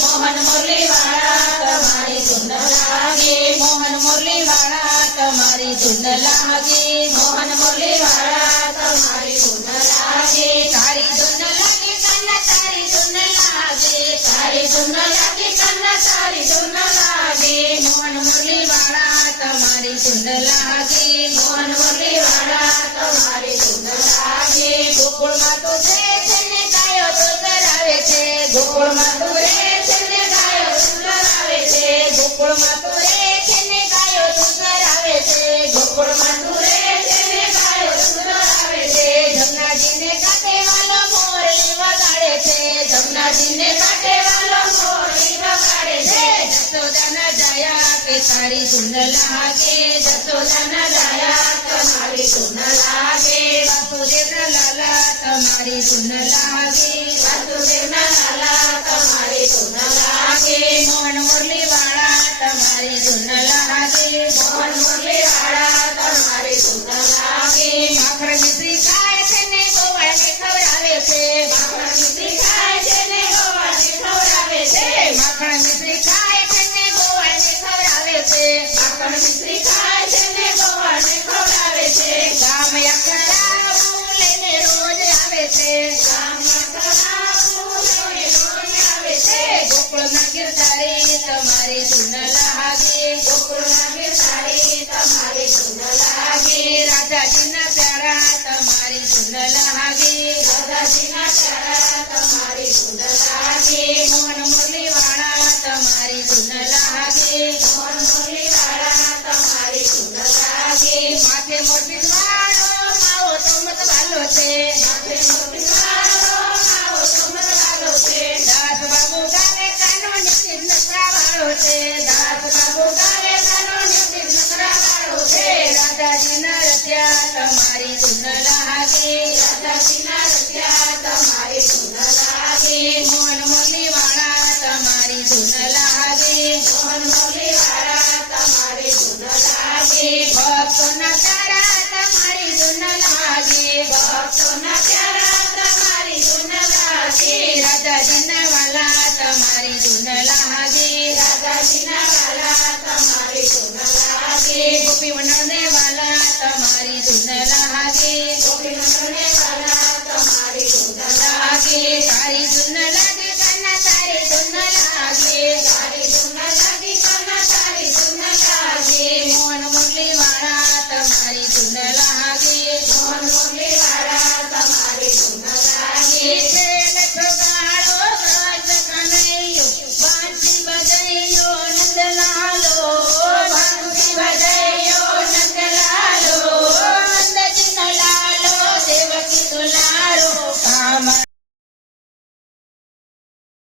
मोहन मुरली वाला तुम्हारी धुन लागे, मोहन मुरली वाला तुम्हारी धुन लागे, मोहन मुरली वाला तुम्हारी धुन लागे। तारी धुन लागे कन्ना तारी धुन लागे, तारी धुन लागे कन्ना तारी धुन लागे, मोहन मुरली वाला तुम्हारी धुन लागे, मोहन मुरली वाला तुम्हारी धुन लागे। गोकुल में तो ने गायो तो करावे छे, गोकुल में तो गोकुल मातुरे छेने गायो सुंदरावे छे, गोकुल मातुरे छेने गायो सुंदरावे छे। जमुनाजी ने काटे वालो मोरली वगाड़े छे, जमुनाजी ने काटे वालो मोरली वगाड़े छे। जसोदा न जाया के तारी धुन लागे, जसोदा न जाया तुम्हारी धुन लागे। वासुदेव न लाला तुम्हारी धुन लागे, वासुदेव न लाला